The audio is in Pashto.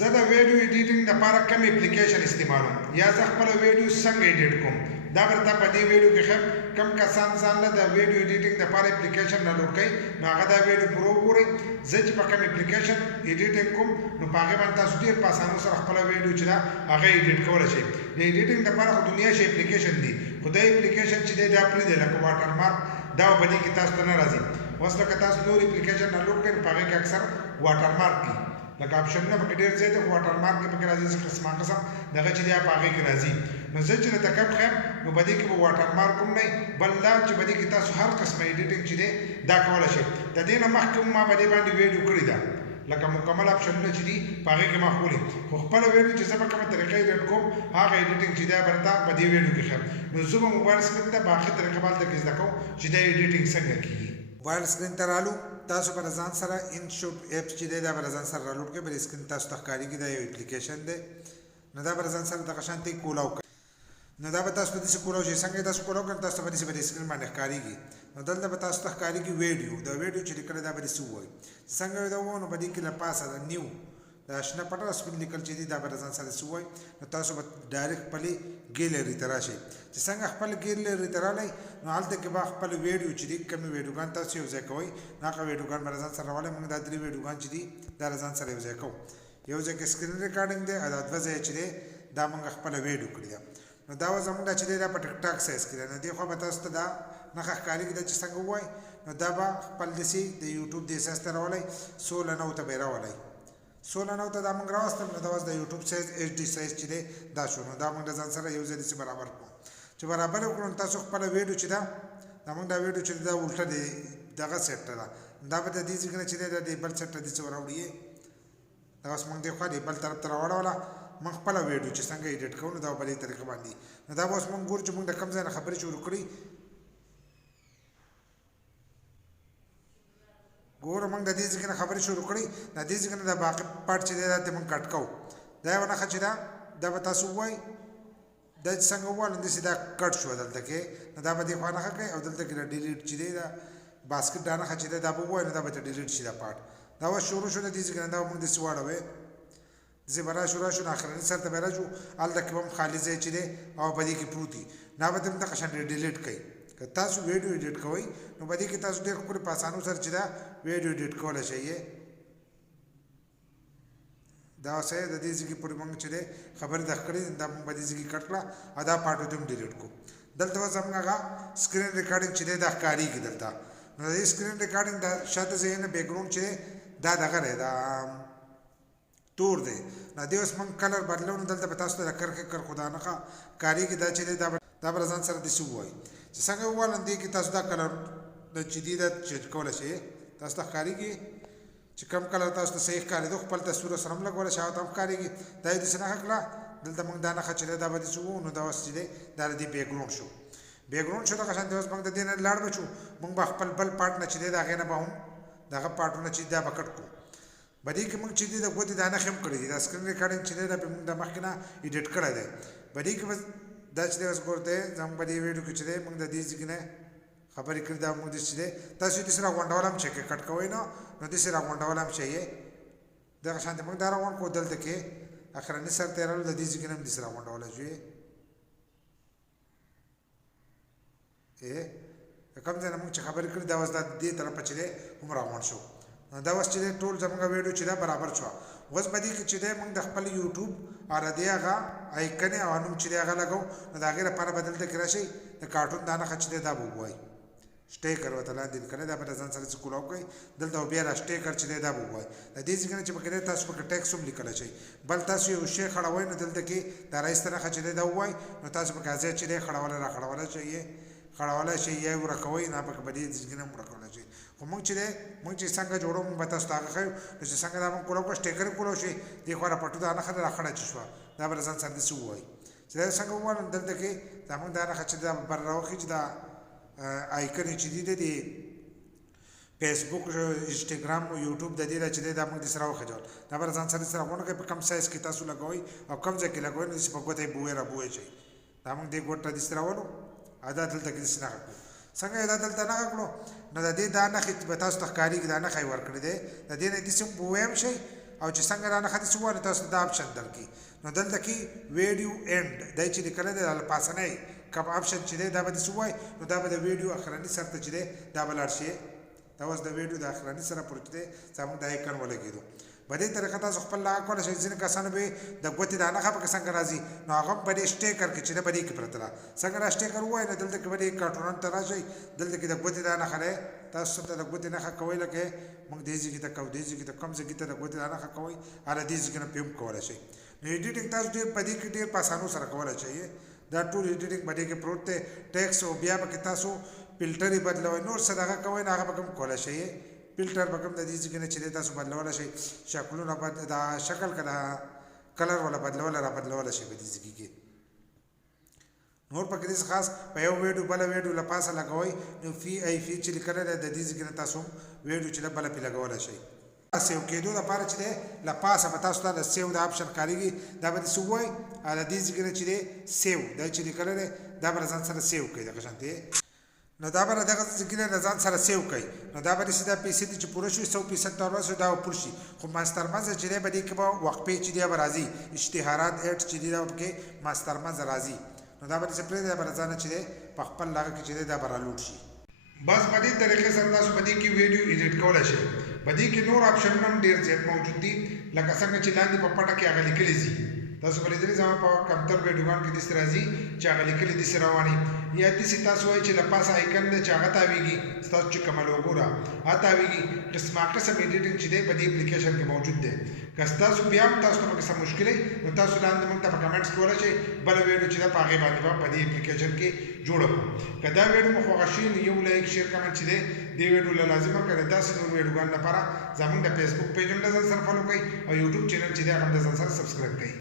زه د ویډیو ایډیټینګ لپاره کوم اپلیکیشن استعمالوم یا زه خپل ویډیو څنګه ایډیټ کوم دا ورته په دې ویډیو کې ښیم کم کسان ځان له د ویډیو ایډیټینګ لپاره اپلیکیشن ډاونلوډ کړئ نو هغه دا ویډیو پوره وګورئ زه چې په کوم اپلیکیشن ایډیټینګ کوم نو په هغې باندې تاسو ډېر په اسانو سره خپله ویډیو چې ده هغه ایډیټ کولی شئ د ایډیټینګ لپاره خو دنیا شي اپلیکیشن دي خو دا اپلیکیشن چې دی دا پرې دی لکه واټر مارک دا په دې کې تاسو ته نه راځي اوس لکه تاسو نور اپلیکیشن ډاونلوډ کړئ په هغې کې اکثر واټر مارک دي لکه اپشنونه پکې ډېر ځای دی خو واټر مارک کې پکې راځي قسم دغه چې دی په هغې کې راځي نو زه چې درته کوم ښیم نو په دې کې به واټر مارک هم نه بل دا چې په دې کې تاسو هر قسمه ایډیټینګ چې دی دا کولی شئ د دې نه مخکې ما په دې باندې ویډیو کړې ده لکه مکمل اپشنونه چې دي په هغې کې ما ښولي خو خپله ویډیو چې زه په کومه طریقه ایډیټ کوم هغه ایډیټینګ چې دی به درته په دې ویډیو کې ښیم نو زه به موبایل سکرین ته باقي طریقه به هلته کې زده کوم چې دا ایډیټینګ څنګه کېږي موبایل سکرین ته رالو تاسو به ځان سره انشوټ اپس چې دی دا به ځان سره رالوډ کړئ بل سکرین تاسو ته ښکارېږي دا یو اپلیکیشن دی نو دا به ځان سره دغه شانتې کولاو کړئ نو دا به تاسو په داسې کولاو شئ څنګه یې تاسو کولاو کړئ تاسو ته به داسې په دې سکرین باندې ښکارېږي نو دلته به تاسو ته ښکارېږي ویډیو دا ویډیو چې لیکلی دا به داسې ووایي څنګه یې دا ووایو نو په دې کې له پاسه د نیو دا شنه پټه سپین لیکل چې دي دا به ځان سره داسې ووایي نو تاسو به ډایرکټ خپلې ګیلري ته راشئ چې څنګه خپل ګیلري ته رالی نو هلته کې به خپل ویډیو چې دي کومې ویډیوګان تاسو یو ځای کوئ نو هغه ویډیوګان به ځان سره راولی موږ دا 3 ویډیوګان چې دي دا ځان سره یو ځای کوو یو ځای کې سکرین ریکارډینګ دی او دا 2 ځای چې دی دا موږ خپله ویډیو کړې ده نو دا زموږ چې دی دا په ټیک ټاک سایز کې دی نو دې خوا به تاسو ته دا نښه ښکارېږي دا چې څنګه ووایي نو دا به خپل داسې د یوټیوب دې سایز ته راولی 16:9 ته به یې راولی 16:9 ته دا موږ راوستل نو دا اوس د یوټیوب سایز HD سایز چې دی دا شو نو دا موږ د ځان سره یو ځای داسې برابر کړو چې برابر وکړو نو تاسو خپله ویډیو چې ده دا موږ دا ویډیو چې دا الټه دی دغه سیټ ته ده دا به د دې ځای نه چې دی دا د بل سیټ ته داسې وراوړي دا اوس موږ دې خوا د بل طرف ته راواړوله موږ خپله ویډیو چې څنګه ایډیټ کوو نو دا په دې طریقه باندې نو دا به اوس موږ ګورو چې موږ د کوم ځای نه خبرې شروع کړي ګوره موږ د دې ځای نه خبرې شروع کړي د دې ځای نه د باقي پارټ چې دی دا ته موږ کټ کوو دا یوه نښه چې ده دا به تاسو ووایئ دا چې څنګه ووایو داسې دا کټ شوه دلته کې نو دا به دې خوا نښه کوئ او دلته کې دا ډیلیټ چې دی دا باسکټ دا نښه چې دی دا به ووایو نو دا به ته ډیلیټ شي دا پارټ دا اوس شروع شو د دې ځای نه دا به موږ داسې واړوئ داسې به راشو نو اخرني سر ته به راشو هلته کې به هم خالي ځای چې دی او په دې کې پروت وي دا به ته هم دغه شان ډیلیټ کوئ که تاسو ویډیو ایډیټ کوئ نو په دې کې تاسو ډېر ښکلي په اسانو سره چې دا ویډیو ایډیټ کولی شئ دا اوس د دې ځای کې پورې موږ چې دی خبرې دغه کړې دا موږ په دې ځای کې کټ کړه او دا پارټ ورته هم ډیلیټ کړو دلته اوس زموږ هغه سکرین ریکارډینګ چې دی دا ښکارېږي دلته نو د دې سکرین ریکارډینګ دا شاته ځای نه بیکګراونډ چې دی دا دغه دی دا تور دی نو دې اوس موږ کلر بدلو نو دلته به تاسو ته د کرښې کرښو دا نښه ښکارېږي دا چې دی دا به ځان سره داسې ووایي چې څنګه ووالم دې کې تاسو دا کلر چې دی دا چینج کولی شئ تاسو ته ښکارېږي چې کوم کلر تاسو ته صحیح ښکارېدو خپل تصویر سره هم لګولی شئ هغه ته هم ښکارېږي دا یې داسې نښه کړه دلته موږ دا نښه چې دی دا به داسې ووو نو دا اوس چې دی دا د دې بیکګراونډ شو بیکګراونډ شو دغه شانتې اوس موږ د دې نه لاړ به شو موږ به خپل بل پارټ نه چې دی د هغې نه به هم دغه پارټونه چې دا به کټ کړو په دې کې موږ چې دی د ګوتې دا نښې هم کړي دي دا سکرین ریکارډینګ چې دی دا موږ د مخکې نه ایډیټ کړی دی په دې کې دا چې دی اوس ګورته زموږ په دې ویډیو کې چې دی موږ د دې ځای نه خبرې کړې دا موږ داسې چې دی تاسو یې داسې راغونډول هم شئ که کټ کوئ نو داسې راغونډول هم شئ دغه شانتې موږ دا راغونډ کړو دلته کې اخرني سر ته یې راغلو د دې ځای نه هم داسې راغونډولی شو کوم ځای نه موږ چې خبرې کړې دا اوس دا دې طرفه چې دی هم راغونډ شو دا اوس چې دی ټول زموږ ویډیو چې دا برابر شوه اوس په دې کې چې دی موږ د خپل یوټیوب او د دې هغه آیکنې او نوم چې دی هغه لګو نو د هغې لپاره به دلته کې راشئ د کارټون دا نښه چې دی دا به ووایي سټیکر ورته لاندې لیکلی دا به ځان سره چې کولاو کوئ دلته بیا را سټیکر چې دی دا به ووایي د دې ځای نه چې پکې دی تاسو پکې ټیکس هم لیکلی شئ بل تاسو یو شی خړوئ نو دلته کې دا رایسته نښه چې دی دا ووایي نو تاسو پکې ځای چې دی خړولی را خړولی شئ خړولی شئ یا یې ورکوئ نه پکې به دې ځای نه هم ورکولی شئ خو موږ چې دی موږ چې څنګه جوړو موږ به تاسو ته هغه ښیو نو چې څنګه دا موږ کولاو کړو سټیکر یې کولاو شئ دې خوا را پټو دا نښه را خړه چې شوه دا به ځان سره داسې ووایي چې دا څنګه ووالم دلته کې دا موږ دا نښه چې دا بر راوخي چې دا آیکن چې دي د فیسبوک انسټاګرام او یوټیوب د دې چې دا موږ داسې راوخېجول دا به ځان سره راغونډ کړئ په کم سایز کې تاسو لګوئ او کم ځای کې لګوئ نو داسې په ګوته یې بوی را بوی شئ دا موږ دې ګوټ ته داسې راولو او دا دلته کې داسې نښه کړو څنګه یې دا دلته نښه کړو نو د دې دا نښې به تاسو ته ښکارېږي دا نښه یې ورکړې دی د دې نه داسې بوی هم شئ او چې څنګه رانه خدي سو نه تاسو دا اپشن درکې نو دلته کې ویډیو اند دای چې لیکل دی د پاسنۍ کوم اپشن چې دی دا به سوای نو دا به د ویډیو اخرنی سر ته چې دی دا بلار شي دا اوس د ویډیو د اخرنی سره پورته دی زموږ د ایکن ولګیدو په دې طریقه تاسو خپل لا کول شي ځینې کسان به د ګوتې دانه خپل څنګه راځي نو هغه په دې سټیکر کې چې د بری کې پرتلا څنګه را سټیکر وای نه دلته کې بری کارټون ته راشي دلته کې د ګوتې دانه خره تاسو ته د ګوتې نه کوي لکه موږ دې ځکه ته کو دې ځکه ته کم ځکه ته د ګوتې دانه کوي اره دې ځکه نه پیم کولای شي نو ایډیټینګ تاسو دې په دې کې ډېر پاسانو سره کولای شي دا ټول ایډیټینګ باندې کې پروت ته ټیکس او بیا به تاسو فلټر بدلوي نور صدقه کوي نه هغه کوم کولای شي فلټر بکم د دې ځکه چې تاسو بدلول شي شکلونه دا شکل کړه کلر ولا بدلول را بدلول شي په دې ځکه کې نور پکې دې خاص په یو ویډیو بل ویډیو لپاسه لګوي نو فی ای فی چې لیکل د دې ځکه تاسو ویډیو چې بل په لګول شي سیو کېدو لپاره چې لپاسه په تاسو ته سیو د اپشن کاریږي دا به سوای ا دې ځکه چې سیو دا چې لیکل دا به ځان سره سیو کوي دا شانته نو دا به دغه ځکه نه ځان سره سیو کوي نو دا به سیده پیسې چې پوره شي 100% تر ورسره دا پوره شي خو ماستر مزه چې به دې کې به وقفه چې دی به راځي اشتهارات اډ چې دی دا کې ماستر مزه راځي نو دا به څه پرې دا به ځان چې په خپل لاګه کې چې دا به رالوټ شي بس په دې طریقې سره تاسو په دې کې ویډیو ایډیټ کولای شئ په دې کې نور آپشن هم ډیر زیات موجود دي لکه څنګه چې لاندې په پټه کې هغه لیکلي دي تاسو په دې ځای په کمپیوټر ویډیوګان کې د سرازي چې هغه لیکلي دي رواني یا د سي تاسو وایي چې لپاسه آیکن د چاغه تاویږي تاسو چې کوم لوګو را اتاویږي قسمه قسم ایډیټینګ چې په دې اپلیکیشن کې موجود دي که تاسو بیا هم تاسو ته څه مشکل نو تاسو لاندې موږ ته په کمنټس کولای شئ بل ویډیو چې په هغه باندې په دې اپلیکیشن کې جوړو کدا ویډیو مخ غشین یو لایک شیر کمنټ چې دې ویډیو لازم کړئ تاسو نور ویډیوګان لپاره زموږ د فیسبوک پیج هم د سره فالو کړئ او یوټیوب چینل چې دا هم د سره سبسکرایب کړئ